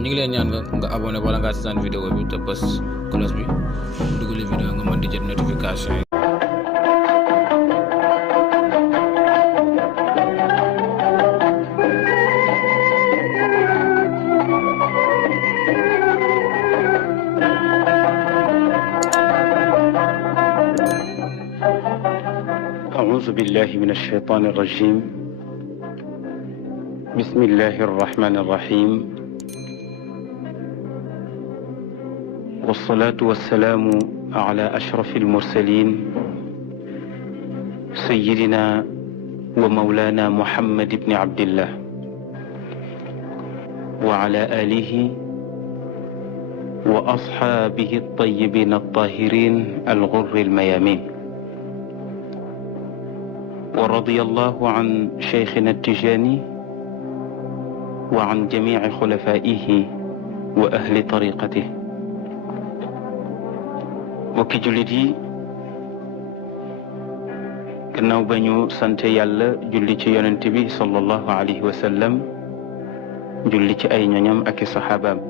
ñu ngi leen ñaan nga abonné wala nga seetaan vidéo bi te bës cloche bi dugal vidéo nga mën di jot notification yi. أعوذ بالله من الشيطان الرجيم بسم الله الرحمن الرحيم والصلاة والسلام على أشرف المرسلين سيدنا ومولانا محمد بن عبد الله وعلى آله وأصحابه الطيبين الطاهرين الغر الميامين ورضي الله عن شيخنا التجاني وعن جميع خلفائه وأهل طريقته mbokki jullit yi gannaaw ba ñu sante yàlla julli ci yonent bi sallallahu alayhi wa sallam julli ci ay ñoñam ak i saxaabaam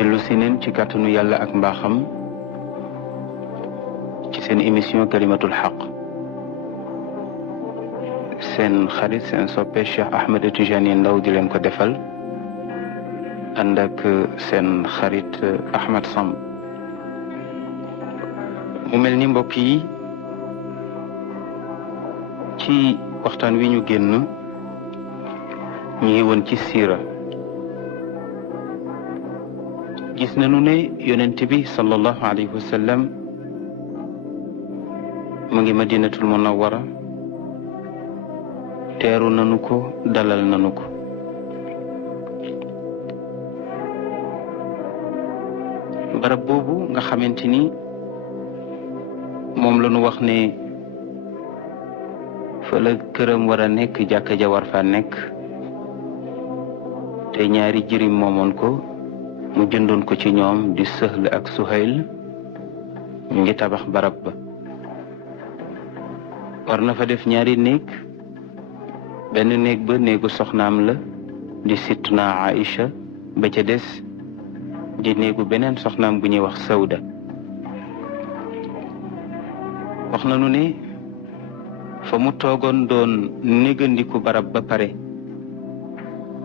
dellu si neen ci kàttanu yàlla ak mbaaxam ci seen émission kalimatul xaq seen xarit seen soppe Cheikh Ahmed Tidiane Ndao di leen ko defal ànd ak seen xarit Ahmed Samb mu mel ni mbokk yi ci waxtaan wi ñu génn ñu ngi woon ci siira gis nañu ne yonent bi sallallahu alayhi wa sallam mu ngi madinatul munawwara teeru nanu ko dalal nanu ko barab boobu nga xamante ni moom la ñu wax ne fa la këram war a nekk jàkka ja war fa nekk te ñaari jirim moomoon ko mu jëndoon ko ci ñoom di Sahl ak Suhayl ñu ngi tabax barab ba war na fa def ñaari néeg benn néeg ba néegu soxnaam la di Sittuna Aïcha ba ca des di néegu beneen soxnaam bu ñuy wax Sawda wax nañu ne fa mu toogoon doon négandiku barab ba pare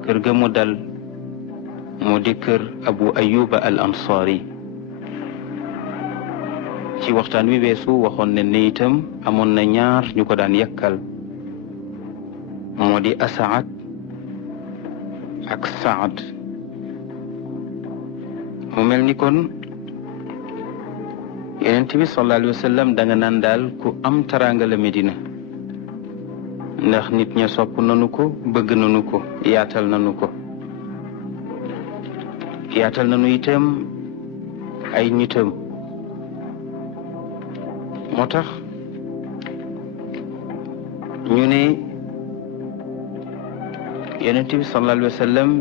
kër ga mu dal moo di kër Abu Ayyuba al Ansari ci waxtaan wi weesu waxoon ne ne itam amoon na ñaar ñu ko daan yakkal moo di Asaad ak Saad mu mel ni kon yonent bi sallallahu alayhi wa sallam da nga naan daal ku am taraanga la Medina ndax nit ña sopp nanu ko bëgg nanu ko yaatal nanu itam ay nitam moo tax ñu ne yonent bi sallallahu alayhi wa sallam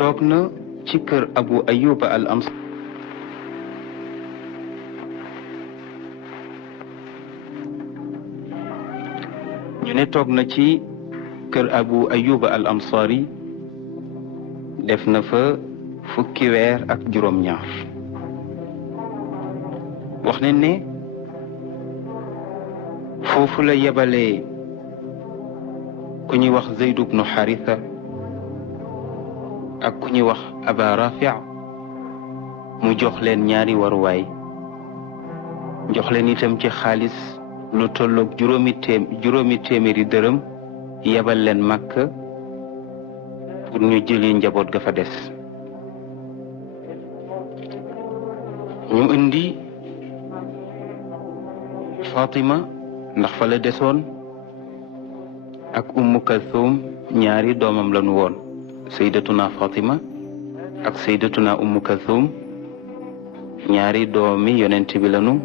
toog na ci kër Abu Ayyuba al Ansari ñu ne toog na ci kër Abu Ayyuba al Ansari def na fa fukki weer ak juróom-ñaar wax nañ ne foofu la yebalee ku ñuy wax Zayd ibnu Haritha ak ku ñuy wax Aba Rafi' mu jox leen ñaari waruwaay jox leen itam ci xaalis lu tolloog juróomi téeméeri dërëm yebal leen Makka pour ñu jëli njaboot ga fa des ñu indi Fatima ndax fa la desoon ak Ummu Kalthum ñaari doomam lañu woon sayyidatuna Fatima ak sayyidatuna Ummu Kalthum ñaari doomi yonent bi lañu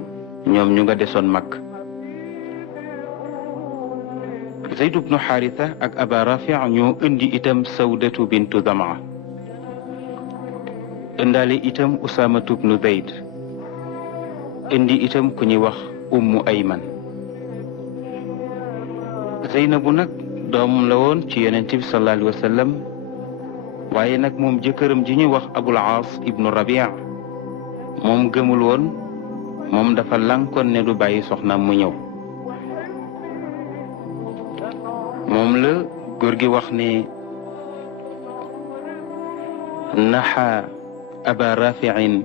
ñoom ñu nga desoon Makka Zayd ibnu Haritha ak Aba Rafi' ñoo indi itam Sawdatu bintu Zamaa indaale itam Usaamatu bnu Zayd indi itam ku ñuy wax Ummu Ayman Zeynabu nag doom la woon ci yonent bi sallallahu alayhi wa sallam waaye nag moom jëkkëram ji ñuy wax Abul Aas ibnu Rabia moom gëmul woon moom dafa lànkoon ne du bàyyi soxnaam mu ñëw moom la góor gi wax ne naxa aba rafiin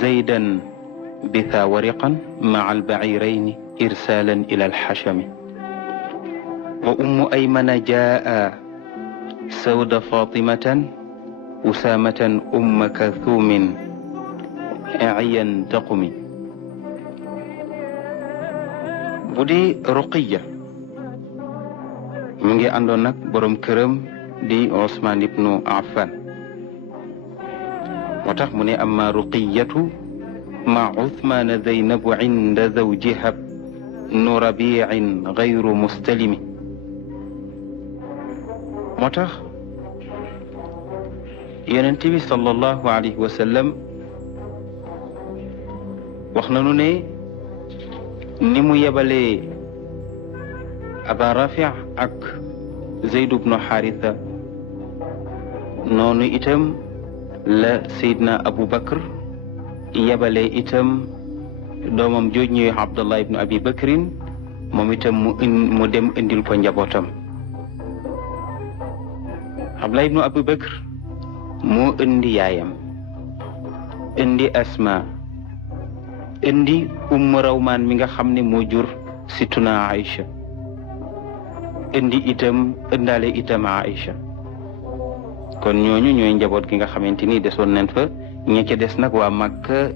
zaydan bitha wariqan maa albairayni irsalan ila alxachami wa ummu aymana jaa sawda fatimatan usamatan umma kathumin iyan taqumi bu di Ruqiya mu ngi àndoon nag borom këram di Ousmane ibnu Affan moo tax mu ne amma Ruqiyatu ma Uthmana Zeynabu inda zawjiha ibnu Rabiin gayru mustalimi moo tax Yonent bi sallallahu alayhi wa sallam wax nañu ne ni mu yebalee Aba Rafi ak Zeyd ibnu Haritha noonu itam la Seydina Abu Bakr yebalee itam doomam jooj ñuy Abdullah ibnu Abi Bakrin moom itam mu dem indil ko njabootam Abdullah ibnu Abi Bakr moo indi yaayam indi Asma indi Rawmaan mi nga xam ne moo jur Situna Aïcha indaale itam Aïcha kon ñooñu ñooy njaboot gi nga xamante ni desoon nañ fa ña ca des nag waa Makka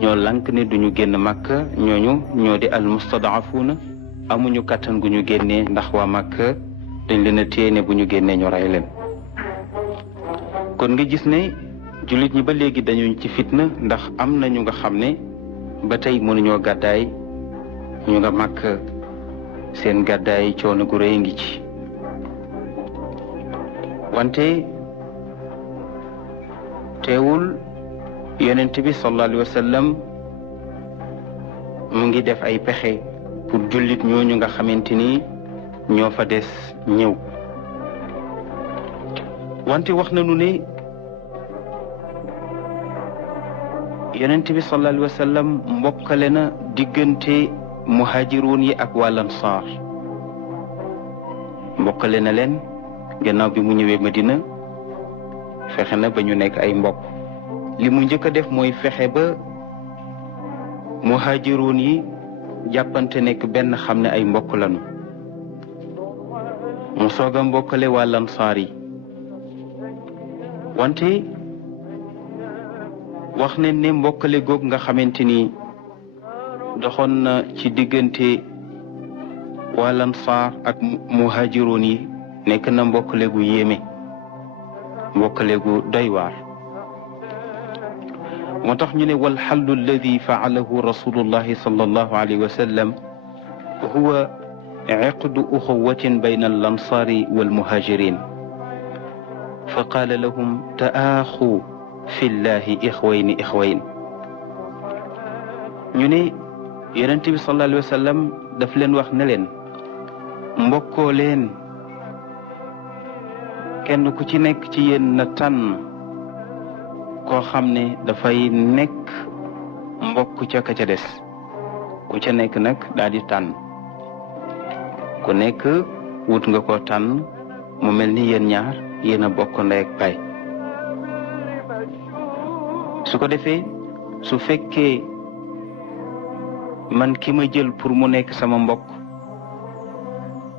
ñoo lank ne duñu génn Makka ñooñu ñoo di al mustadaafuuna amuñu kàttan gu ñu génnee ndax waa Makka dañ leen a téye ne bu ñu génnee ñu rey leen kon nga gis ne jullit ñi ba léegi dañuñ ci fitna ndax am na ñu nga xam ne ba tey mënuñoo gàddaay ñu nga Makka seen gàddaay coono gu rëy ngi ci wante teewul yonent bi sallallahu alayhi wa sallam mu ngi def ay pexe pour jullit ñooñu nga xamante ni ñoo fa des ñëw wante wax nañu ne yonent bi sallallahu alayhi wa sallam mbokkale na diggante muhaajiruun yi ak waa Ansaar mbokkale na leen gannaaw bi mu ñëwee Madina fexe na ba ñu nekk ay mbokk li mu njëkk a def mooy fexe ba muhaajiruun yi jàppante nekk benn xam ne ay mbokk lañu mu soog a mbokkale waa Ansaar yi wante wax ne ne mbokkale goog nga xamante ni doxoon na ci diggante waa Ansaar ak muhaajiruun yi nekk na mbokkale gu yéeme mbokkale gu doy waar moo tax ñu ne wal xallu alladi faalahu rasulullahi sallallahu alayhi wa sallam huwa iqdu uxuwatin bayna al ansaari wal muhaajirin fa qaala lahum ta'aaxu fi llahi ixwayni ñu ne yonent bi sallallahu alayhi wa sallam daf leen wax ne leen mbokkoo leen kenn ku ci nekk ci yéen na tànn koo xam ne dafay nekk mbokk ca ka ca des ku ca nekk nag daal di tànn ku nekk wut nga ko tànn mu mel ni yéen ñaar yéen a bokk ndey ak baay su ko defee su fekkee man ki ma jël pour mu nekk sama mbokk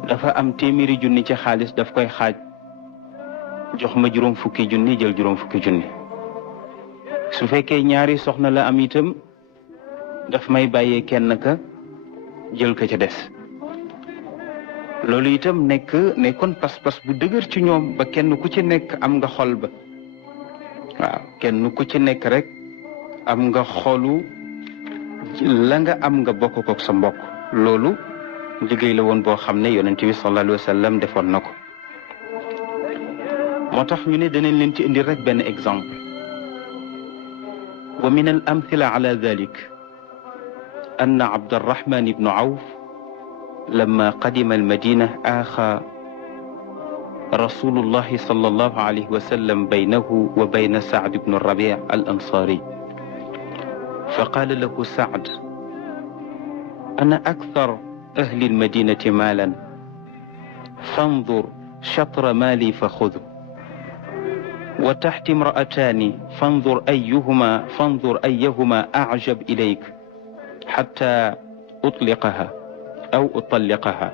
dafa am téeméeri junni ci xaalis daf koy xaaj jox ma juróom fukki junni jël juróom fukki junni su fekkee ñaari soxna la am itam daf may bàyyee kenn ka jël ka ca des loolu itam nekkoon pas-pas bu dëgër ci ñoom ba kenn ku ci nekk am nga xol ba waaw kenn ku ci nekk rek am nga xolu la nga am nga bokk kook sa mbokk loolu liggéey la woon boo xam ne yonent bi sallallahu alayhi wa sallam defoon na ko moo tax ñu ne danañ leen ci indi rek benn exemple wa min al amthila ala dhalik anna abdarrahman ibnu awf لما قدم المدينة آخى رسول الله صلى الله عليه وسلم بينه وبين سعد بن الربيع الأنصاري، فقال له سعد: أنا أكثر أهل المدينة مالا، فانظر شطر مالي فخذه، وتحت امرأتان فانظر أيهما أعجب إليك حتى أطلقها أو أطلقها.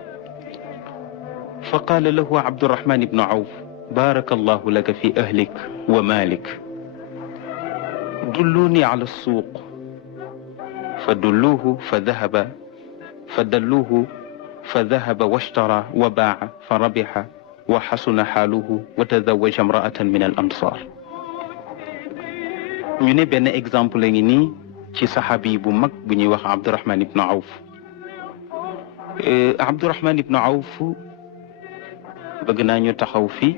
فقال له عبد الرحمن بن عوف: بارك الله لك في أهلك ومالك، دلوني على السوق. فدلوه فذهب واشترى وباع فربح وحسن حاله وتزوج امرأة من الأنصار. ñu ne benn exemple ngi nii ci saxaabi bu mag bu ñuy wax Abdurahman ibn Awf. Abdurahman ibn Awf bëgg naa ñu taxaw fi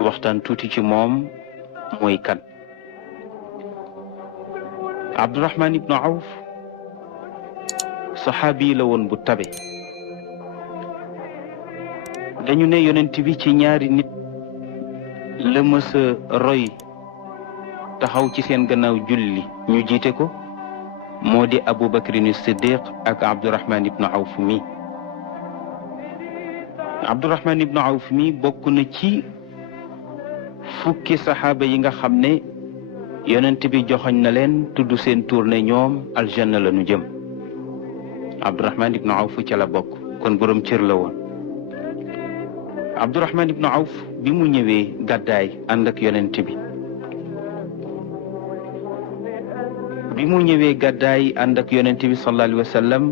waxtaan tuuti ci moom mooy kan. Abdurahman ibn Awf saxaabi la woon bu tabe. dañu ne yonent bi ci ñaari nit la mës a roy taxaw ci seen gannaaw julli ñu jiite ko, moo di Abu Bakrin Siddiq ak Abdurahman ibn Awf mi. Abdurahman ibn Awf mi bokk na ci fukki saxaaba yi nga xam ne yonent bi joxoñ na leen tudd seen tur ne ñoom aljanna la ñu jëm. Abdurahman ibn Awf ca la bokk, kon borom cër la woon. Abdurahman ibn Awf bi mu ñëwee gàddaay ànd ak yonent bi, sallallahu alayhi wa sallam,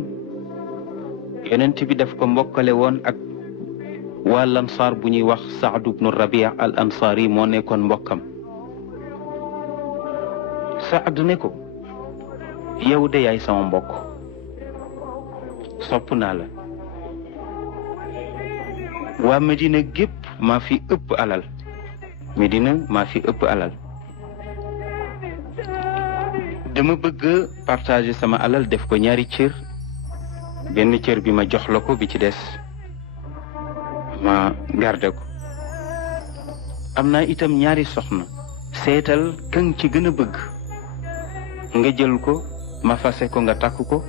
yonent bi daf ko mbokkale woon ak waa Ansaar bu ñuy wax Saad ibn Rabi' al Ansari moo nekkoon mbokkam. Saad ne ko: yow de yaay sama mbokk, sopp naa la. waa Medina gépp maa fi ëpp alal, dama bëgg partager sama alal def ko ñaari cër, benn cër bi ma jox la ko, bi ci des ma garde ko. am naa itam ñaari soxna, seetal kan ci gën a bëgg nga jël ko, ma fase ko, nga takk ko,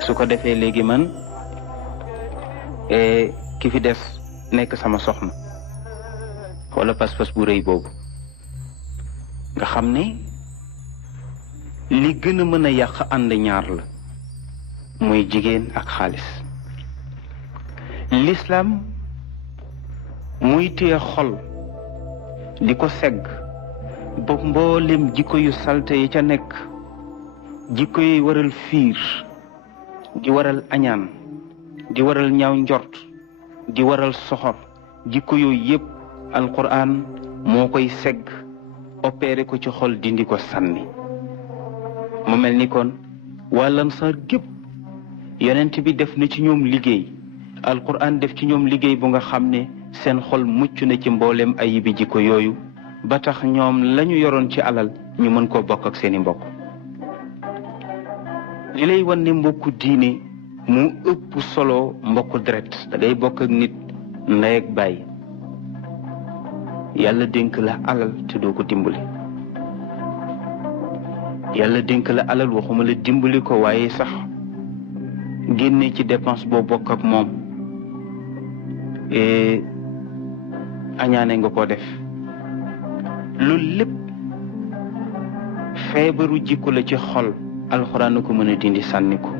su ko defee léegi man ki fi des nekk sama soxna. wala pas-pas bu rëy boobu nga xam ne li gën a mën a yàq ànd ñaar la, muy jigéen ak xaalis. l'islam muy téye xol di ko segg ba mboolem jikko yu salte yi ca nekk, jikko yi waral fiir, di waral añaan, di waral ñaaw njort, di waral soxor, jikko yooyu yépp alquran moo koy segg opéré ko ci xol, dindi ko sànni. mu mel ni kon waa Ansaar gépp yonent bi def na ci ñoom liggéey, alquran def ci ñoom liggéey bu nga xam ne seen xol mucc na ci mboolem ayibi jikko yooyu, ba tax ñoom lañu yoroon ci alal ñu mën koo bokk ak seeni mbokk. li lay wan ne mbokku diine mu ëpp solo mbokku deret. da ngay bokk ak nit ndey ak baay, yàlla dénk la alal te doo ko dimbali. yàlla dénk la alal waxuma la dimbali ko, waaye sax génne ci dépense boo bokk ak moom añaane nga ko def. loolu lépp feebaru jikko la ci xol, alxuraan na ko mën a dindi sànni ko,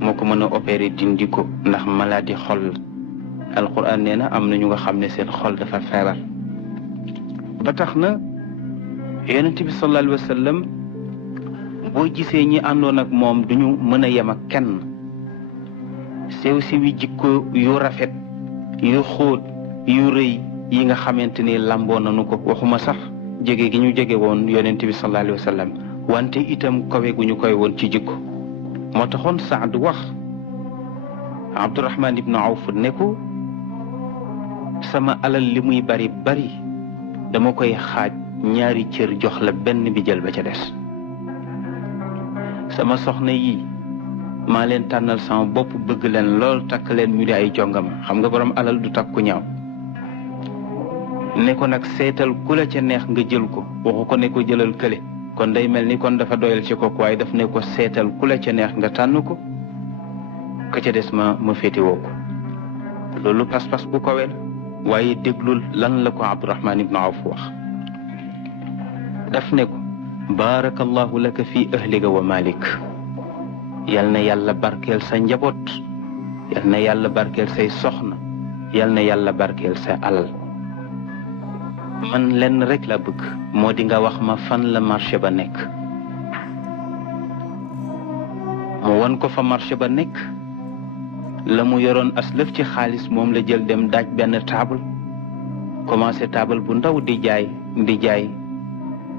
moo ko mën a opéré dindi ko, ndax maladie xol la. alxuraan nee na am na ñu nga xam ne seen xol dafa feebar. ba tax na yonent bi sallallahu alayhi wa sallam boo gisee ñi àndoon ak moom duñu mën a yem ak kenn. sew sewi jikko yu rafet, yu xóot, yu rëy yi nga xamante ni lamboo nañu ko, waxuma sax jege gi ñu jege woon yonent bi sallallahu alayhi wa sallam, wante itam kawe gu ñu koy woon ci jikko. moo taxoon Saad wax Abdurahman ibn Awf ne ko: sama alal li muy bari bari dama koy xaaj ñaari cër jox la benn bi jël ba ca des. sama soxna yi maa leen tànnal sama bopp bëgg leen lool takk leen ñu di ay jongama xam nga borom alal du takk ku ñaaw ne ko nag seetal ku la ca neex nga jël ko waxu ko ne ko jëlal kële kon day mel ni kon dafa doyal ci kooku waaye daf ne ko seetal ku la ca neex nga tànn ko ka ca des ma féetewoo ko loolu pas-pas bu ko wel waaye déglul lan la ko Abdurahman ibnu Awf wax daf ne ko baarakallahu laka fi ahlika wa malik yal na yàlla barkeel sa njaboot yal na yàlla barkeel say soxna yal na yàlla barkeel sa alal man lenn rek la bëgg moo di nga wax ma fan la marché ba nekk mu won ko fa marché ba nekk la mu yoroon aslëf ci xaalis moom la jël dem daaj benn table commencé table bu ndaw di jaay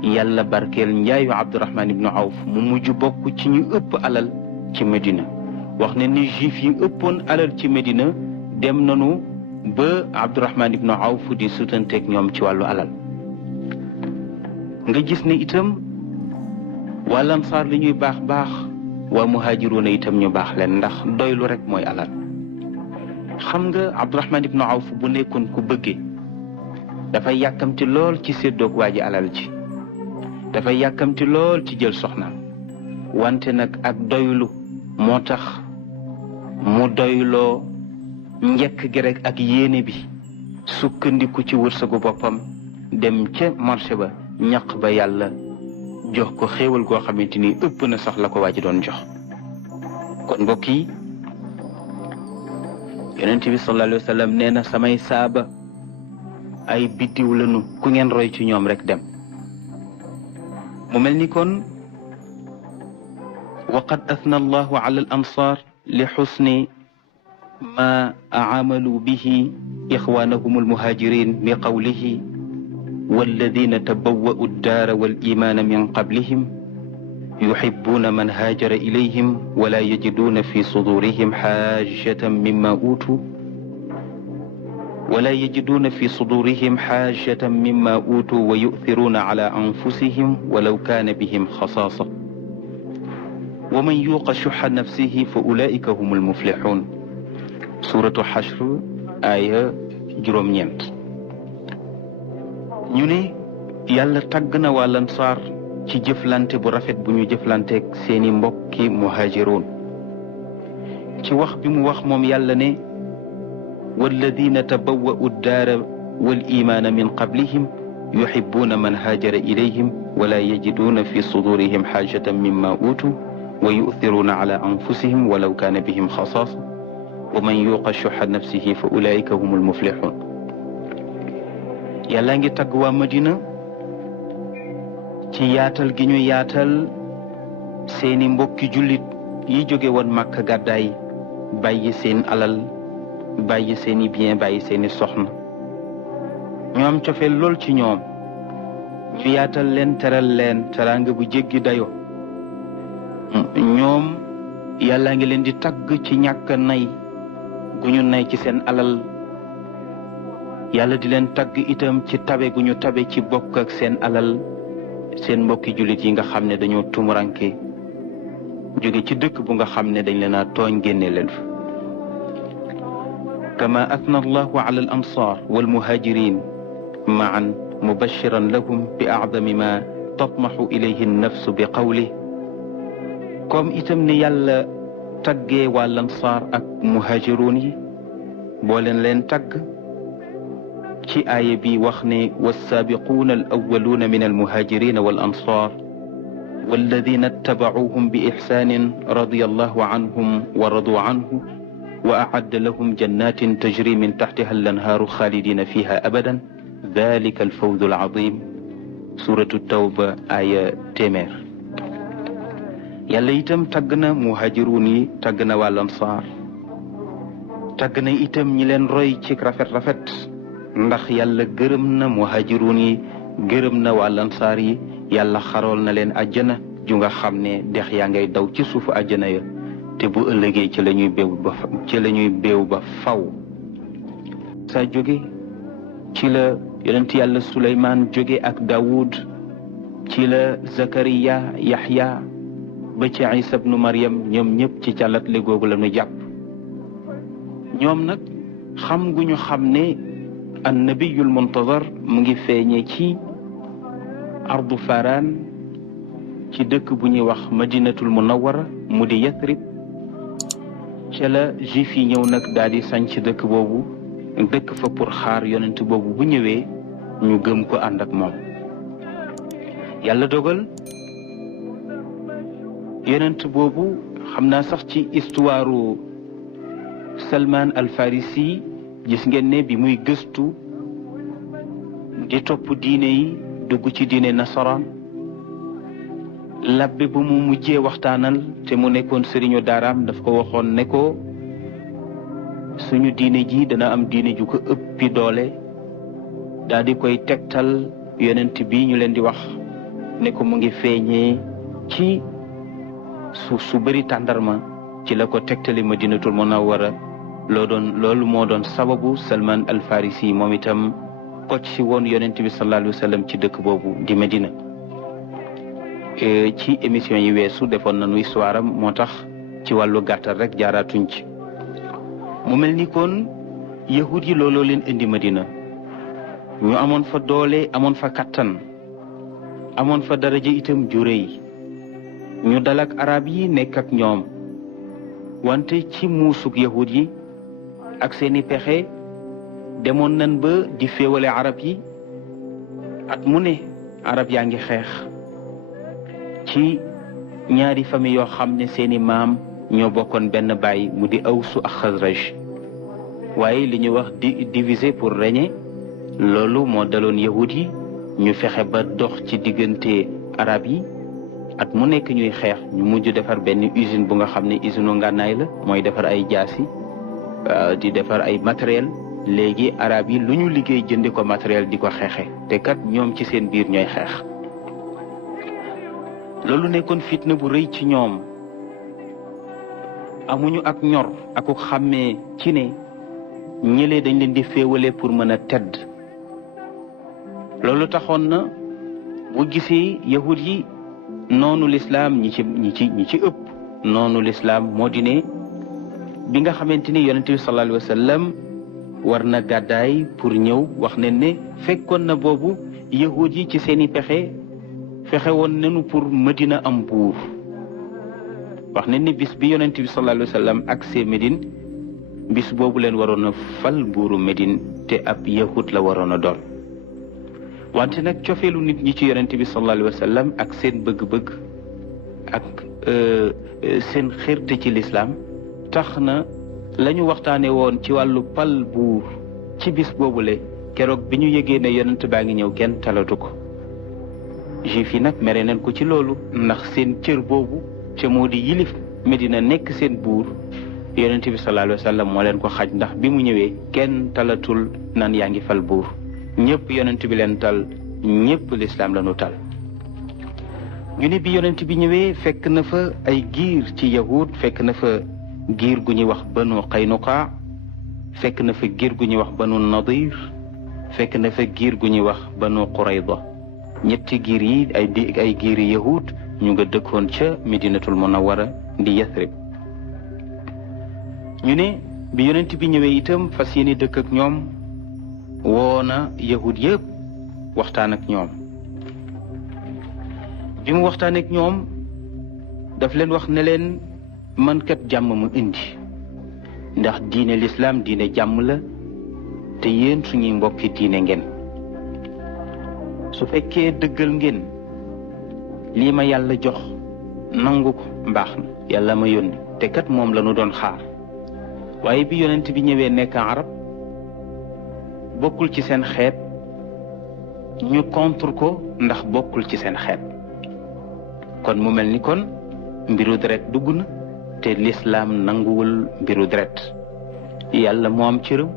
yàlla barkeel njaayu Abdurahman ibnu Awf mu mujj bokk ci ñu ëpp alal ci Medina wax ne ni juif yi ëppoon alal ci Medina dem nanu ba Abdurahman ibnu Awf di sutanteeg ñoom ci wàllu alal nga gis ne itam waa Ansaar li ñuy baax baax waa muhaajiruuna itam ñu baax leen ndax doylu rek mooy alal xam nga Abdurahman ibnu Awf bu nekkoon ku bëggee dafay yàkkamti lool ci séddoog waa ji alal ji dafay yàkkamti lool ci jël soxnaam wante nag ak doylu moo tax mu doyloo njëkk gi rek ak yéene bi sukkandiku ci wërsëgu boppam dem ca marché ba ñaq ba yàlla jox ko xéewal goo xamante ni ëpp na sax la ko waa ji doon jox kon mbokk yi yonent bi sallallahu alayhi wa sallam nee na samay saaba ay biddiw lañu ku ngeen roy ci ñoom rek dem mu mel ni kon waqad athna allahu ala al ansar li xusni ma aamalu bihi ixwanahum almuhajirin bi qawlihi walladina tabawwa'u addaara wal imaana min qablihim yuhibbuna man haajara ilayhim wala yajiduna fi sudurihim xaajatan mimma uutu ولا يجدون في صدورهم حاجة مما أوتوا ويؤثرون على أنفسهم ولو كان بهم خصاصة ومن يوق شح نفسه فأولئك هم المفلحون سورة حشر آية جروم ñent ñu ne yàlla tagg na waa Ansaar ci jëflante bu rafet bu ñu jëflanteeg seeni mbokki muhaajiroon ci wax bi mu wax moom yàlla ne والذين تبوأوا الدار والإيمان من قبلهم يحبون من هاجر إليهم ولا يجدون في صدورهم حاجة مما أوتوا ويؤثرون على أنفسهم ولو كان بهم خصاصة ومن يوق شح نفسه فأولئك هم المفلحون يلا نجي تقوى مدينة ci yaatal gi ñu yaatal seeni mbokki jullit yi jóge woon Makka gàddaay bàyyi seen alal bàyyi seeni bien bàyyi seeni soxna ñu am cofeel lool ci ñoom ñu yaatal leen teral leen teraanga bu jéggi dayo ñoom yàlla ngi leen di tagg ci ñàkk nay gu ñu nay ci seen alal yàlla di leen tagg itam ci tabe gu ñu tabe ci bokk ak seen alal seen mbokki jullit yi nga xam ne dañoo tumuranke jóge ci dëkk bu nga xam ne dañ leen a tooñ génne leen fa كما أثنى الله على الأنصار والمهاجرين معا مبشرا لهم بأعظم ما تطمح إليه النفس بقوله كم إتمني يلا تجي والأنصار أك مهاجروني بولن لين تج شي آية بي وخني والسابقون الأولون من المهاجرين والأنصار والذين اتبعوهم بإحسان رضي الله عنهم ورضوا عنه وأعد لهم جنات تجري من تحتها الأنهار خالدين فيها أبدا ذلك الفوز العظيم سورة التوبة آية téeméer yàlla itam tagg na muhaajiruun yi tagg na waa Ansaar tagg na itam ñi leen roy ci rafet ndax yàlla gërëm na muhaajiruun yi gërëm na waa Ansaar yi yàlla xarool na leen àjjana ju nga xam ne dex yaa ngay daw ci suufu àjjana ya te bu ëllëgee ci lañuy béew ba faw sa jóge ci la yonent yàlla Suleymaan jóge ak Daawud ci la Zakariya Yaxya ba ci Isa ibnu Maryam ñoom ñëpp ci càllatle googu la ñu jàpp. ñoom nag xam gu ñu xam ne annabiyul muntazar mu ngi feeñee ci ardu Faran ci dëkk bu ñuy wax madinatul munawwara mu di Yathrib. ca la juif yi ñëw nag daal di sanc dëkk boobu dëkk fa pour xaar yonent boobu bu ñëwee ñu gëm ko ànd ak moom. yàlla dogal yonent boobu xam naa sax ci histoire Salman al Farisi gis ngeen ne bi muy gëstu di topp diine yi dugg ci diine nasaraan labbe bu mu mujjee waxtaanal te mu nekkoon sëriñu daaraam daf ko waxoon ne ko suñu diine ji dana am diine ju ko ëppi doole daal di koy tegtal yonent bi ñu leen di wax ne ko mu ngi feeñee ci suuf su bëri tàndarma ci la ko tegtali Madinatul Munawwara loolu moo doon sababu Salman al Farisi moom itam koc si woon yonent bi sallallahu alayhi wa sallam ci dëkk boobu di Medina. ci émission yi weesu defoon nañu histoire am moo tax ci wàllu gàttal rek jaaratuñ ci. mu mel ni kon yahud yi looloo leen indi Medina ñu amoon fa doole amoon fa kattan amoon fa daraja itam ju rëy ñu dal ak arab yi nekk ak ñoom wante ci muusug yahud yi ak seeni pexe demoon nañ ba di féewale arab yi at mu ne arab yaa ngi xeex ci ñaari famille yoo xam ne seeni maam ñoo bokkoon benn baay mu di Awsu ak Xasraj waaye li ñuy wax diviser pour régner loolu moo daloon yahud yi ñu fexe ba dox ci diggante arab yi at mu nekk ñuy xeex ñu mujj defar benn usine bu nga xam ne usine ngànnaay la mooy defar ay jaasi di defar ay matériel léegi arab yi lu ñu liggéey jëndi ko matériel di ko xeexe te kat ñoom ci seen biir ñooy xeex loolu nekkoon fitna bu rëy ci ñoom amuñu ak ñor aku xàmmee ci ne ñëlee dañ leen di féewale pour mën a tedd loolu taxoon na bu gisee yahud yi noonu lislaam ñi ci ëpp noonu lislaam moo di ne bi nga xamante ni yonente bi sallallahu alayhi wa sallam war na gàddaay pour ñëw wax ne ne fekkoon na boobu yahud yi ci seeni pexe woon nañu pour Medina am buur wax ne ni bis bi yonente bi sallallahu alayhi wa sallam ak see Médine bis boobu leen waroon a fal buuru Médine te ab yahud la waroon a doon wante nag cofeelu nit ñi ci yonente bi sallallahu alayhi wa sallam ak seen bëgg-bëgg ak seen xërte ci lislaam tax na la ñu waxtaane woon ci wàllu pal buur ci bis boobule keroog bi ñu yëgee ne yonent baa ngi ñëw kenn talatu ko juif yi nag mere nañ ko ci loolu ndax seen cër boobu te moo di yilif Medina nekk seen buur yonent bi sallallahu alayhi wa sallam moo leen ko xaj ndax bi mu ñëwee kenn talatul nan yaa ngi fal buur ñëpp yonent bi leen tal ñëpp lislaam la ñu tal ñu ne bi yonent bi ñëwee fekk na fa ay giir ci yahud fekk na fa giir gu ñuy wax banu Qaynuqa fekk na fa giir gu ñuy wax banu Nadir fekk na fa giir gu ñuy wax banu Qurayda ñetti giir yi ay giiri yahud ñu nga dëkkoon ca Medinatul Munawwara di Yathrib ñu ne bi yonent bi ñëwee itam fas yéene dëkk ak ñoom woona yahud yëpp waxtaan ak ñoom bi mu waxtaan ak ñoom daf leen wax ne leen man kat jàmm mu indi ndax diine lislaam diine jàmm la te yéen suñuy mbokki diine ngeen su fekkee dëggal ngeen lii ma yàlla jox nangu ko mbaax na yàlla ma yónni te kat moom la ñu doon xaar waaye bi yonent bi ñëwee nekk arab bokkul ci seen xeet ñu contre ko ndax bokkul ci seen xeet kon mu mel ni kon mbiru deret dugg na te lislaam nanguwul mbiru deret yàlla moo am cëram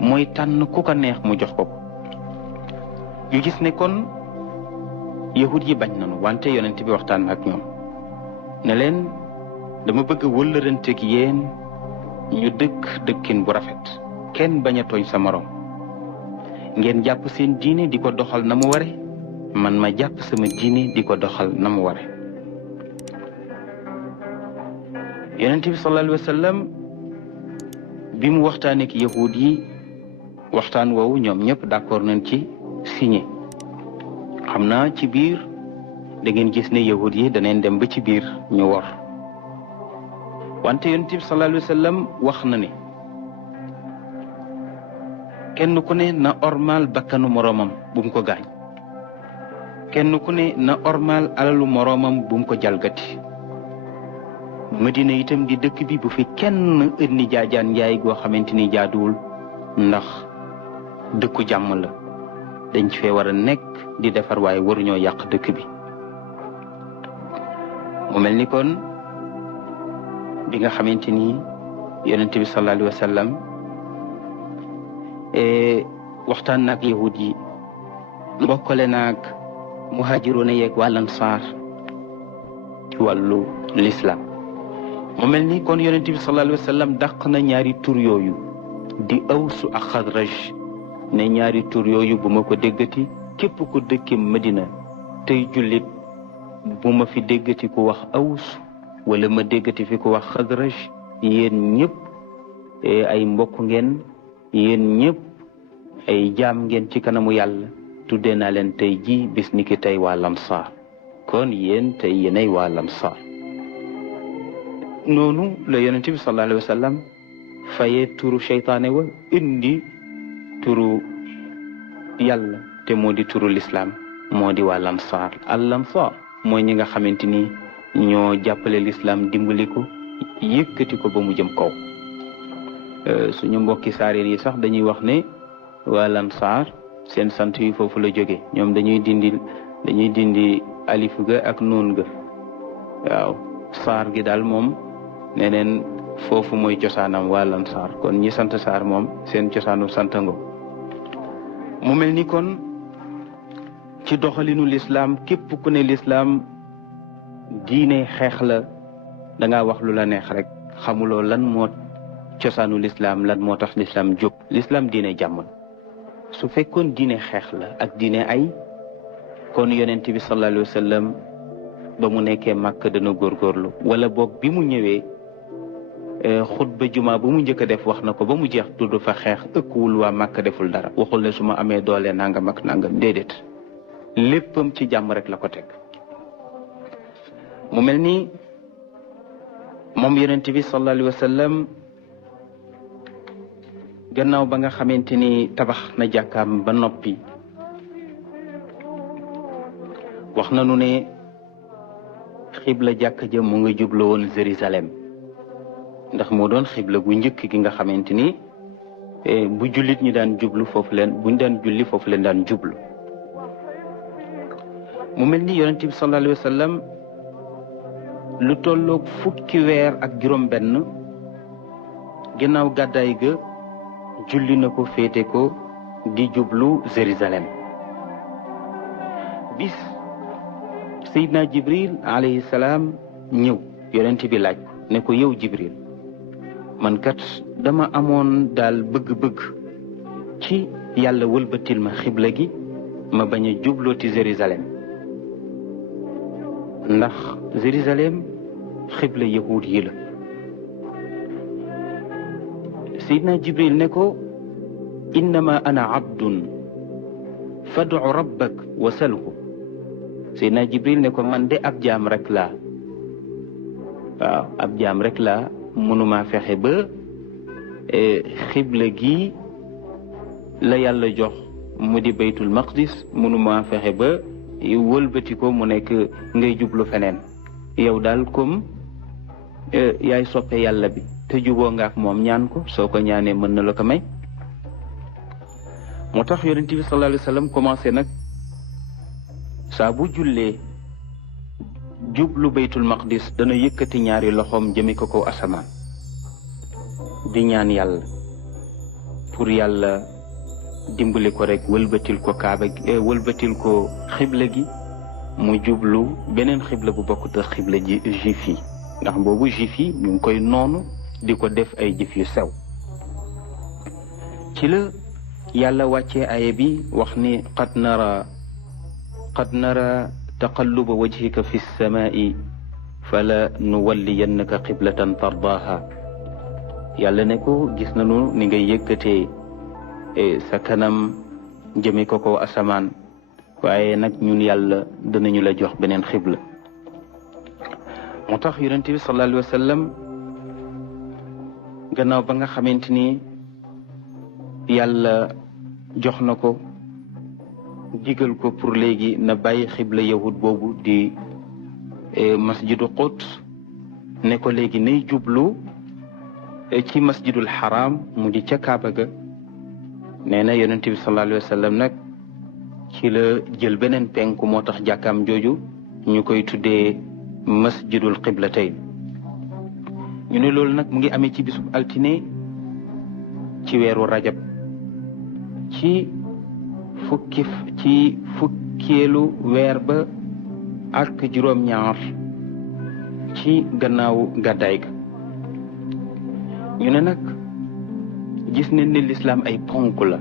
mooy tànn ku ko neex mu jox ko ñu gis ne kon yahud yi bañ nañu wante yonent bi waxtaan ak ñoom ne leen dama bëgg wëllëranteeg yéen ñu dëkkin bu rafet kenn bañ a tooñ sa morom ngeen jàpp seen diine di ko doxal na mu ware man ma jàpp sama diine di ko doxal na mu ware yonent bi sallallahu alayhi wa sallam bi mu waxtaanee ak yahud yi waxtaan woowu ñoom ñëpp d'accord nañ ci signé xam naa ci biir da ngeen gis ne yahud yi daneen dem ba ci biir ñu wor wante yonent bi sallallahu alayhi wa sallam wax na ne kenn ku ne na ormal bakkanu moroomam bu mu ko gaañ kenn ku ne na ormal alalu moroomam bu mu ko jalgati Madina itam di dëkk bi bu fi kenn indi jaajaan njaay goo xamante ni jaaduwul ndax dëkku jàmm la dañ ci fee war a nekk di defar waaye waruñoo yàq dëkk bi mu mel ni kon bi nga xamante ni yonent bi sallallahu alayhi wa sallam waxtaan naag yahud yi mbokkale naag muhaajiroona yeeg wal ansaar ci wàllu l'islam mu mel ni kon yonent bi sallallahu alayhi wa sallam dàq na ñaari tur yooyu di awsu ak xadraj ne ñaari tur yooyu bu ma ko déggati képp ku dëkki Madina tey jullit bu ma fi déggati ku wax aws wala ma déggati fi ku wax xadraj yéen ñëpp ay mbokk ngeen yéen ñëpp ay jaam ngeen ci kanamu yàlla tuddee naa leen tey ji bis ni ki tey waa Lamsaar kon yéen tey yéenay waa Lamsaar noonu la yonent bi sallallahu alayhi wa sallam fayee turu seytaane wa indi turu yàlla te moo di turu lislaam moo di waa Lamsaar al Lamsaar mooy ñi nga xamante ni ñoo jàppale lislaam dimbali ko yëkkati ko ba mu jëm kaw suñu mbokki saareer yi sax dañuy wax ne waa Lamsaar seen sant yi foofu la jóge ñoom dañuy dindi alif ga ak nuun ga waaw saar gi daal moom neneen foofu mooy cosaanam waa Lamsaar kon ñi sant saar moom seen cosaanu santango mu mel ni kon ci doxalinu lislaam képp ku ne lislaam diine xeex la danga wax lu la neex rek xamuloo lan moo cosaanu lislaam lan moo tax lislaam jóg lislaam diine jàmm su fekkoon diine xeex la ak diine ay kon yonent bi sallallahu alayhi wa sallam ba mu nekkee màkk dana góorgóorlu wala boog bi mu ñëwee xutba juma bu mu njëkk a def wax na ko ba mu jeex tudd fa xeex ëkkuwul waa màkk deful dara waxul ne su ma amee doole nangam ak nangam déedéet léppam ci jàmm rek la ko teg mu mel ni moom yonent bi sallallahu alayhi wa sallam gannaaw ba nga xamante ni tabax na jàkkaam ba noppi wax nañu ne xibla jàkka ja mu nga jublu woon Jérusalem ndax moo doon xibla gu njëkk gi nga xamante ni bu jullit ñi daan jublu foofu leen buñ daan julli foofu leen daan jublu mu mel ni yonent bi sallallahu alayhi wa sallam lu tolloog fukki weer ak juróom-benn ginnaaw gàddaay ga julli na ko féete ko di jublu Jérusalem bis Seydina Jibril alayhi salaam ñëw yonent bi laaj ne ko yow Jibril man kat dama amoon daal bëgg-bëgg ci yàlla wëlbatil ma xibla gi ma bañ a jublooti Jérusalem ndax Jérusalem xibla yahud yi la Seydina Jibril ne ko innama ana abdun fad'u rabbak wasalhu Seydina Jibril ne ko man de ab jaam rek laa waaw ab jaam rek laa mënuma fexe ba xibla gi la yàlla jox mu di baytul maqdis mënuma fexe ba wëlbati ko mu nekk ngay jublu feneen yow daal comme yaay soppe yàlla bi te juboo nga ak moom ñaan ko soo ko ñaanee mën na la ko may moo tax yonent bi sallallahu alayhi wa sallam commencé nag saa bu jullee jublu baytul maqdis dana yëkkati ñaari loxoom jëme ko kaw asamaan di ñaan yàlla pour yàlla dimbali ko rek wëlbatil ko kaaba gi wëlbatil ko xibla gi mu jublu beneen xibla bu bokkut ak xibla ji juif yi ndax boobu juif yi ñu ngi koy noonu di ko def ay jëf yu sew ci la yàlla wàccee aaya bi wax ni qad nara taqalluba wajhika fi ssamaa'i fala nuwalliyannaka qiblatan tardaaha yàlla ne ko gis nañu ni nga yëkkatee sa kanam jëme ko ko asamaan waaye nag ñun yàlla danañu la jox beneen xibla moo tax yonent bi sallallahu alayhi wa sallam gannaaw ba nga xamante ni yàlla jox na ko digal ko pour léegi na bàyyi xibla yahud boobu di masjidu Quds ne ko léegi nay jublu ci masjidul haram mu di ca Kaaba ga nee na yonent bi sallallahu alayhi wa sallam nag ci la jël beneen penku moo tax jàkkaam jooju ñu koy tuddee masjidul qiblatayn ñu ne loolu nag mu ngi amee ci bisub altine ci weeru rajab ci fukkeelu weer ba ak juróom-ñaar ci gannaaw gàddaay ga ñu ne nag gis nañ ne lislaam ay ponk la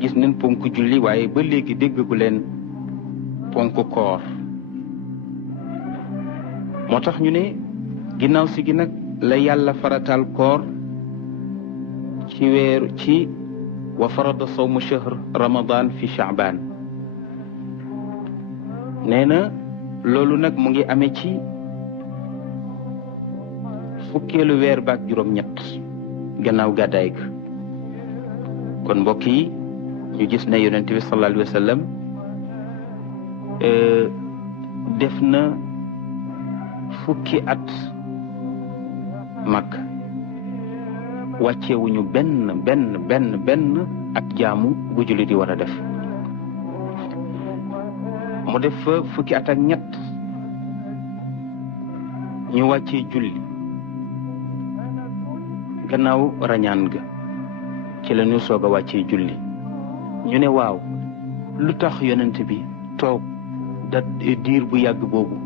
gis nañ ponk julli waaye ba léegi déggagu leen ponk koor moo tax ñu ne ginnaaw si gi nag la yàlla farataal koor ci wa farada sawmu shahr ramadan fi sha'ban nee na loolu nag mu ngi amee ci fukkeelu weer baak juróom-ñett gannaaw gàddaay ga kon mbokk yi ñu gis ne yonent bi sallallahu alayhi wa sallam def na fukki at Makka wàccewuñu benn ak jaamu bu jullit di war a def mu def fa fukki at ak ñett ñu wàccee julli gannaaw rañaan ga ci la ñu soog a wàccee julli ñu ne waaw lu tax yonent bi toog diir bu yàgg boobu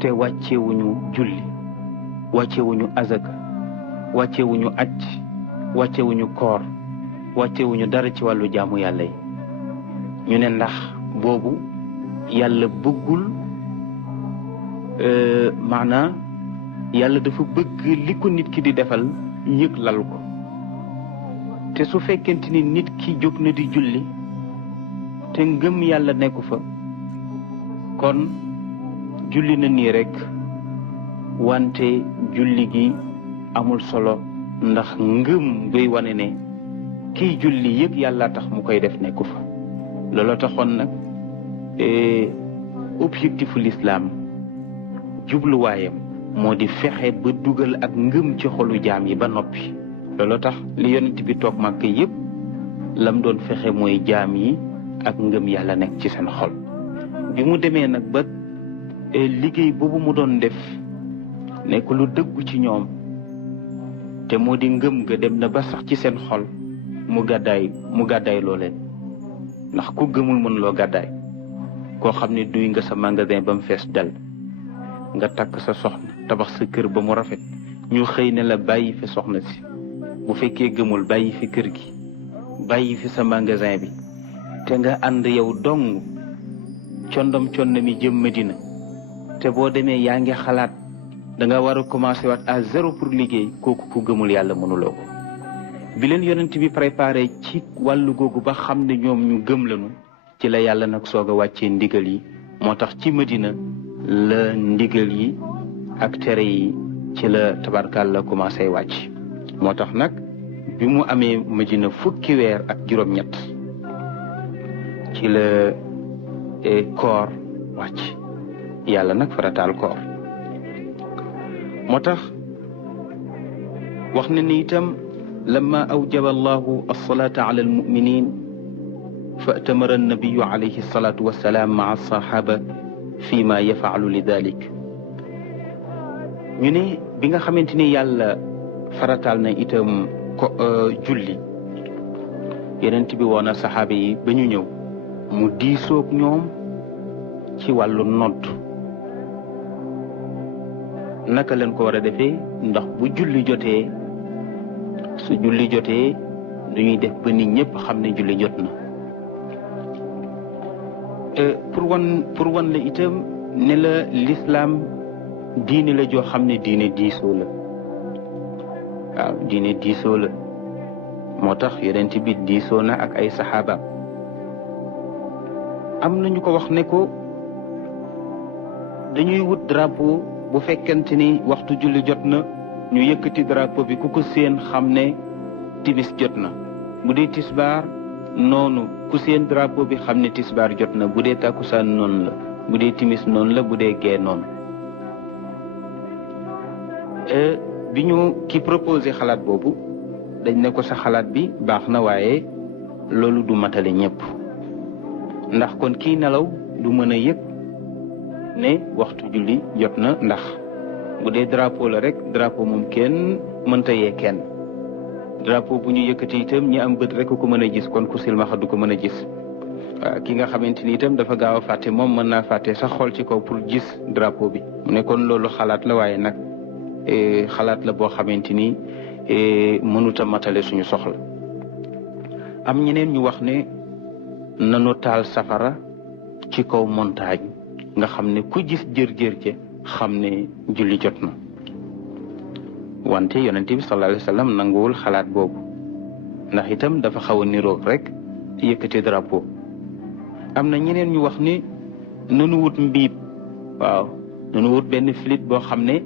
te wàccewuñu julli wàccewuñu azaka wàccewuñu aj wàccewuñu koor wàccewuñu dara ci wàllu jaamu yàlla yi ñu ne ndax boobu yàlla bëggul maanaa yàlla dafa bëgg li ko nit ki di defal yëg lal ko te su fekkente ni nit ki jóg na di julli te ngëm yàlla nekku fa kon julli na nii rek wante julli gi amul solo ndax ngëm ngay wane ne kiy julli yëg yàlla tax mu koy def nekku fa looloo taxoon nag objectifu l'islam jubluwaayam moo di fexe ba dugal ak ngëm ci xolu jaam yi ba noppi looloo tax li yonent bi toog Màkka yëpp lam doon fexe mooy jaam yi ak ngëm yàlla nekk ci seen xol bi mu demee nag ba liggéey boobu mu doon def nekk lu dëggu ci ñoom te moo di ngëm ga dem na ba sax ci seen xol mu gàddaay looleen ndax ku gëmul mën loo gàddaay koo xam ne duy nga sa magasin ba mu fees dal nga takk sa soxna tabax sa kër ba mu rafet ñu xëy ne la bàyyi fi soxna si bu fekkee gëmul bàyyi fi kër gi bàyyi fi sa magasin bi te nga ànd yow dong condom mi jëm Medina te boo demee yaa ngi xalaat da nga war a commencé waat à zéro pour liggéey kooku ku gëmul yàlla mënuloo ko bi leen yonent bi préparé ci wàllu googu ba xam ne ñoom ñu gëm lañu ci la yàlla nag soog a wàccee ndigal yi moo tax ci Medina la ndigal yi ak tere yi ci la tabarkal la commencé wàcc moo tax nag bi mu amee Medina fukki weer ak juróom-ñett ci la koor wàcc yàlla nag farataal koor moo tax wax na ni itam lamma awjaba allahu alsalata ala almuminin fa'tamara annabiyu alayhi alsalatu wassalaam maa alsahaba fi ma yafaalu li dalik ñu ne bi nga xamante ni yàlla farataal na itam ko julli yonent bi woon na saxaaba yi ba ñu ñëw mu diisoog ñoom ci wàllu nodd naka leen ko war a defee ndax bu julli jotee su julli jotee duñuy def ba nit ñëpp xam ne julli jot na pour wan la itam ne la l'islam diine la joo xam ne diine diisoo la waaw diine diisoo la moo tax yonent bi diisoo na ak ay saxaabaam am nañu ko wax ne ko dañuy wut drapeau bu fekkente ni waxtu julli jot na ñu yëkkati drapeau bi ku ko seen xam ne timis jot na bu dee tisbaar noonu ku seen drapeau bi xam ne tisbaar jot na bu dee takkusaan noonu la bu dee timis noonu la bu dee gee noonu bi ñu ki proposé xalaat boobu dañ ne ko sa xalaat bi baax na waaye loolu du matale ñëpp ndax kon kii nelaw du mën a yëg ne waxtu julli jot na ndax bu dee drapeau la rek drapeau moom kenn mënta yee kenn drapeau bu ñu yëkkati itam ñi am bët rek ko mën a gis kon ku silmaxa du ko mën a gis waaw ki nga xamante ni itam dafa gaaw a fàtte moom mën naa fàtte sax xool ci kaw pour gis drapeau bi mu ne kon loolu xalaat la waaye nag xalaat la boo xamante ni mënut a matale suñu soxla am ñeneen ñu wax ne nanu taal safara ci kaw montagne nga xam ne ku gis jër-jër ci xam ne julli jot na wante yonente bi sallallahu alayhi wa sallam nanguwul xalaat boobu ndax itam dafa xaw a niroog rek yëkkati drapeau am na ñeneen ñu wax ne nanu wut mbiib waaw nanu wut benn flit boo xam ne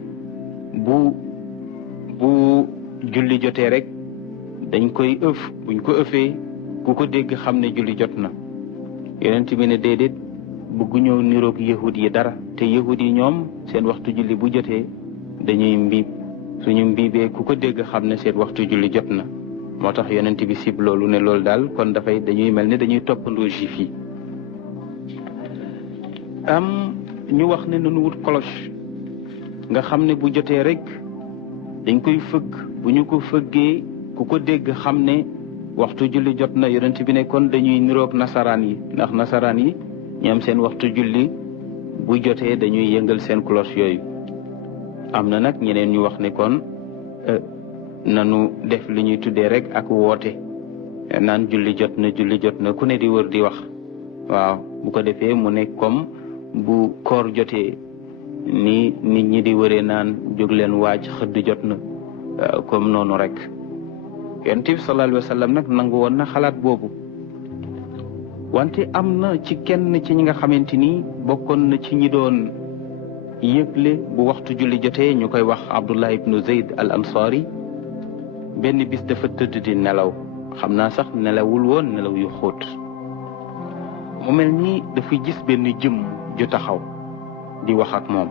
bu julli jotee rek dañ koy buñ ko ëffee ku ko dégg xam ne julli jot na yonent bi ne déedéet bëggu ñëw niroog yahud yi dara te yahud yi ñoom seen waxtu julli bu jotee dañuy mbiib suñu mbiibee ku ko dégg xam ne seen waxtu julli jot na moo tax yonent bi sib loolu ne loolu daal kon dafay dañuy mel ne dañuy toppandoo juif yi am ñu wax ne nanu wut cloche nga xam ne bu jotee rek dañ koy fëgg bu ñu ko fëggee ku ko dégg xam ne waxtu julli jot na yonent bi ne kon dañuy niroog nasaraan yi ndax nasaraan yi ñoom seen waxtu julli bu jotee dañuy yëngal seen cloche yooyu am na nag ñeneen ñu wax ne kon nanu def li ñuy tuddee rek ak woote naan julli jot na ku ne di wër di wax waaw bu ko defee mu ne comme bu koor jotee ni nit ñi di wëree naan jóg leen waaj xëdd jot na comme noonu rek yonent bi sallallahu alayhi wa sallam nag nangu woon na xalaat boobu wante am na ci kenn ci ñi nga xamante ni bokkoon na ci ñi doon yëgle bu waxtu julli jotee ñu koy wax Abdullah ibnu Zayd al Ansari benn bis dafa tëdd di nelaw xam naa sax nelawul woon nelaw yu xóot mu mel ni dafa gis benn jëm ju taxaw di wax ak moom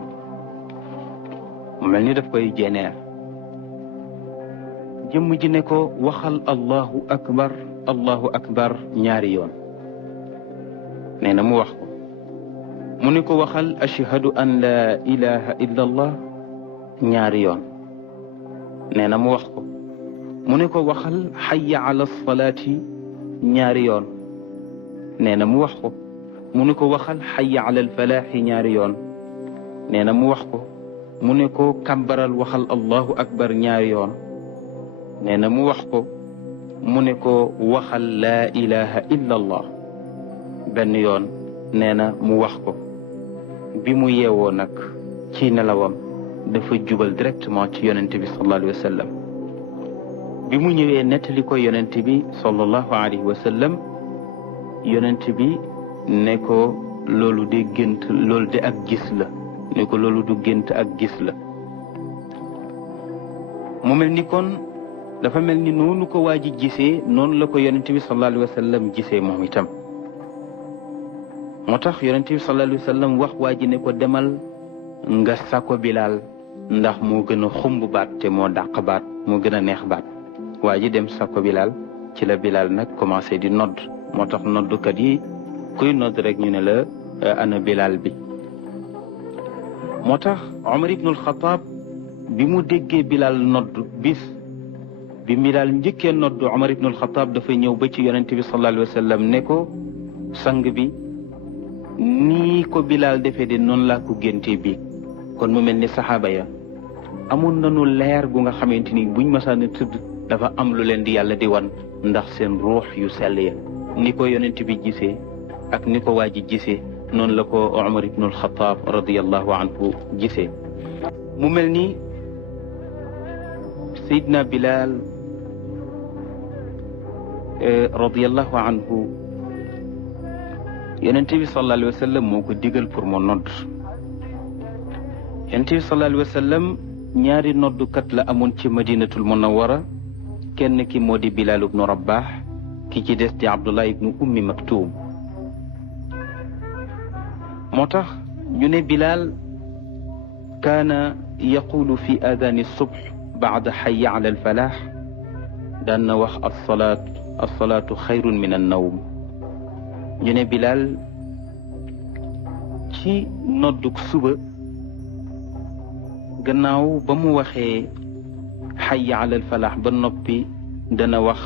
mu mel ni daf koy jeeneer jëmm ji ne ko waxal allahu akbar ñaari yoon nee na mu wax ko mu ne ko waxal ashhadu an la ilaha illa allah ñaari yoon nee na mu wax ko mu ne ko waxal xayya ala salaati ñaari yoon nee na mu wax ko mu ne ko waxal xayya ala alfalaaxi ñaari yoon nee na mu wax ko mu ne ko kàbbaral waxal allahu akbar ñaari yoon nee na mu wax ko mu ne ko waxal laa ilaha illa allah benn yoon nee na mu wax ko bi mu yeewoo nag ci nelawam dafa jubal directement ci yonent bi sallallahu alayhi wa sallam bi mu ñëwee nettali ko yonent bi sallallahu alayhi wa sallam yonent bi ne ko loolu de gént loolu de ak gis la ne ko loolu du gént ak gis la mu mel ni kon dafa mel ni noonu ko waa ji gisee noonu la ko yonent bi sallallahu alayhi wa sallam gisee moom itam moo tax yonent bi sallallahu alayhi wa sallam wax waa ji ne ko demal nga sako Bilaal ndax moo gën a xumb baat te moo dàq baat moo gën a neex baat waa ji dem sako Bilaal ci la Bilaal nag commencé di nodd moo tax noddukat yi kuy nodd rek ñu ne la ana Bilaal bi moo tax Omar ibnul Xataab bi mu déggee Bilaal nodd bis bi Bilaal njëkkee nodd Omar ibnul Xataab dafa ñëw ba ci yonent bi sallallahu alayhi wa sallam ne ko sang bi nii ko Bilaal defee de noonu laa ko géntee bi kon mu mel ni saxaaba ya amoon nañu leer gu nga xamante ni buñ masaana tëdd dafa am lu leen di yàlla di wan ndax seen ruux yu sell ya ni ko yonent bi gisee ak ni ko waa ji gisee noonu la ko Omar ibnul Xataab radiyallahu anhu gisee mu mel ni Seydina Bilal radiyallahu anhu Yonent bi sallallahu alayhi wa sallam moo ko digal pour mu nodd. Yonent bi sallallahu alayhi wa sallam ñaari noddukat la amoon ci Madinatul Munawwara, kenn ki moo di Bilal ibnu Rabah, ki ci des di Abdullah ibnu Ummi Maktum. moo tax ñu ne Bilal kaana yaqulu fi aadaani subh baada xayya ala alfalaax daan na wax alsalaatu xayrun min annawm. ñu ne Bilal ci nodduk suba gannaaw ba mu waxee xayya ala alfalaax ba noppi dana wax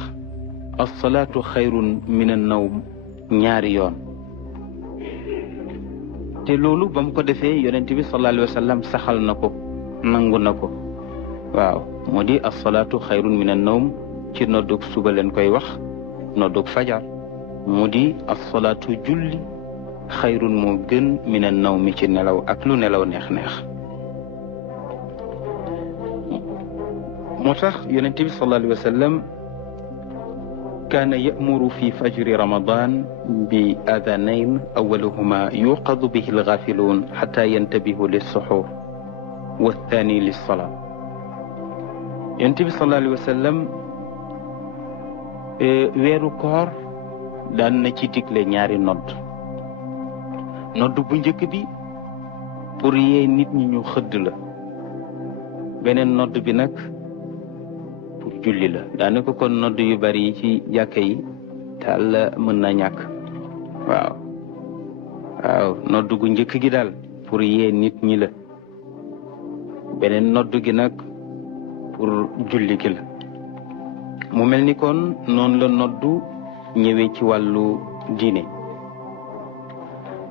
alsalaatu xayrun min annawm ñaari yoon. te loolu ba mu ko defee yonent bi sallallahu alayhi wa sallam saxal na ko, nangu na ko. waaw moo di asalaatu xayrun min annawm ci noddug suba leen koy wax, noddug fajar mu di asalaatu julli xayrun moo gën min annawmi ci nelaw ak lu nelaw neex-neex. moo tax yonent bi sallallahu alayhi wa sallam kaana ya'muru fi fajri ramadan bi aadanayn awaluhuma yuqadu bihi algaafiluun xata yantabihu lissuxuur wa thani lissalaa. yonent bi sallallahu alayhi wa sallam weeru koor daan na ci digle ñaari nodd bu njëkk bi pour yee nit ñi ñu xëdd la, beneen nodd bi nag pour julli la. daanaka kon nodd yu bari yi ci jàkka yi daal mën na ñàkk. waaw nodd gu njëkk gi daal pour yee nit ñi la, beneen nodd gi nag pour julli gi la. mu mel ni kon noonu la noddu ñëwee ci wàllu diine.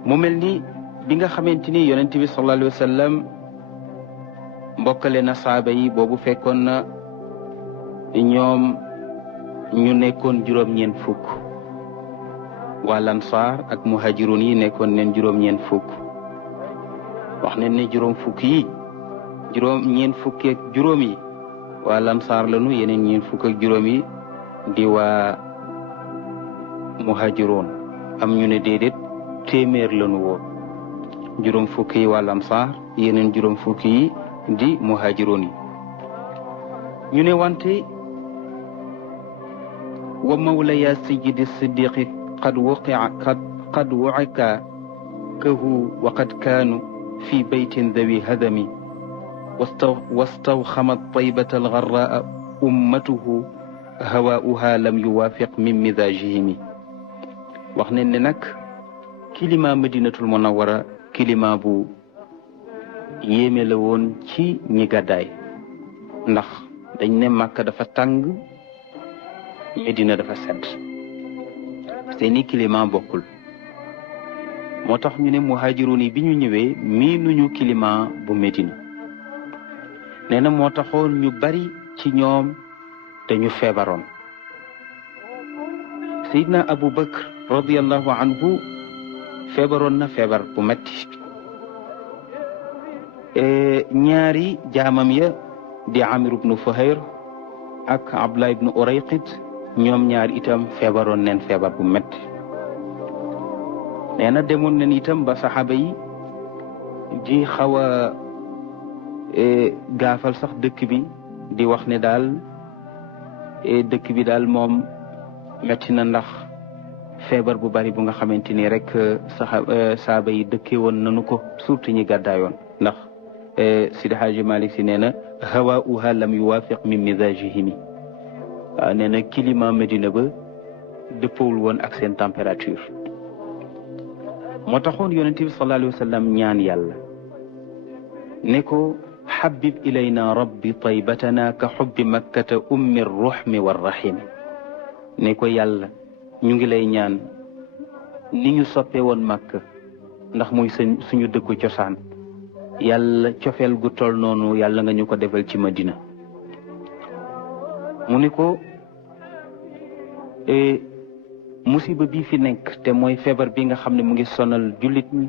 mu mel ni bi nga xamante ni yonent bi sallallahu alayhi wa sallam mbokkale na saaba yi, boobu fekkoon na ñoom ñu nekkoon juróom-ñeent fukk. waa Lansaar ak muhajirun yi nekkoon neen juróom-ñeent fukk. wax nañ ne juróom-ñeent fukki ak juróom yi waa Lansaar lañu, yeneen ñeent fukk ak juróom yi di waa muhajirun. am ñu ne déedéet téeméer lañu woon, juróom fukki yi waa Lansaar, yeneen juróom fukki yi di muhajirun yi. ñu ne wante wa mawlaya sayyidi siddiqi qad wuqika kahu wa qad kaanu fi baytin dawi hadami wastawxamat taybata algarraa ummatuhu hawaauha lam yuwaafiq min mizaajihimi. wax nañ ne nag kilima madinatul munawwara kilima bu yéeme la woon ci ñi gàddaay, ndax dañ ne Màkka dafa tàng, Medina dafa sedd, seeni climat bokkul. moo tax ñu ne muhaajiroon yi bi ñu ñëwee miinuñu climat bu Medina. nee na moo taxoon ñu bari ci ñoom dañu feebaroon. Seydina Abu Bakr radiyallahu anhu feebaroon na feebar bu metti. ñaari jaamam ya di Amir ibnu Fuhayr ak Abdullah ibnu Urayqit ñoom ñaar itam feebaroon neen feebar bu metti. nee na demoon nañ itam ba saxaaba yi di xaw a gaafal sax dëkk bi, di wax ne daal dëkk bi daal moom metti na ndax feebar bu bari bu nga xamante ni rek saxaaba yi dëkkee woon nañu ko, surtout ñi gàddaayoon. ndax Sidi Haaji Malik Si nee na hawaauha lam yuwaafiq min mizaajihimi. waaw nee na climat Medina ba dëppawul woon ak seen température. moo taxoon yonent bi sallallahu alayhi wa sallam ñaan yàlla ne ko xabib ilayna rabbi taybatana ka xubbi makkata ummi ruxmi warrahimi. ne ko yàlla ñu ngi lay ñaan ni ñu soppe woon Makka ndax muy suñu dëkku cosaan, yàlla cofeel gu tol noonu yàlla nga ñu ko defal ci Madina. mu ni ko musiba bi fi nekk te mooy feebar bi nga xam ne mu ngi sonal jullit ñi,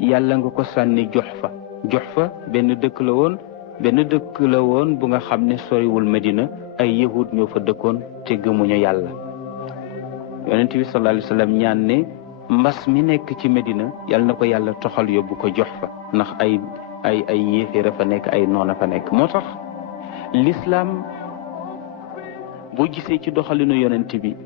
yàlla nga ko sànni Juhfa. Juhfa benn dëkk la woon bu nga xam ne soriwul Medina ay yahud ñoo fa dëkkoon te gëmuñu yàlla. yonent bi sallallahu alayhi wa sallam ñaan ne mbas mi nekk ci Medina yàlla na ko yàlla toxal yóbbu ko Juhfa ndax ay yéeféer a fa nekk ay noon a fa nekk. moo tax l'islam boo gisee ci doxalinu yonent bi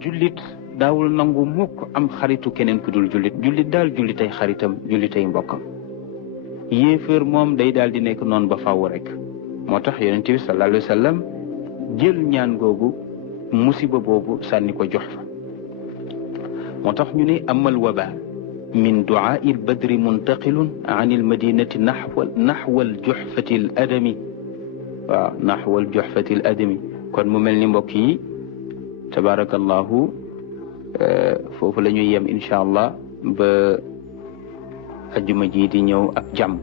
jullit daawul nangu mukk am xaritu keneen ku dul jullit daal jullitay xaritam jullitay mbokkam. yéeféer moom day daal di nekk noonu ba faaw rek. moo tax yonent bi sallallahu alayhi wa sallam jël ñaan googu musiba boobu sànni ko Juhfa. moo tax ñu ne amal waba min duaa il badri muntaqilun an il madinati naxwa al juxfati al adami. waaw naxwa al juxfati al adami. kon mu mel ni mbokk yi tabarakallahu foofu la ñuy yem incha allah ba ajjuma ji di ñëw ak jàmm.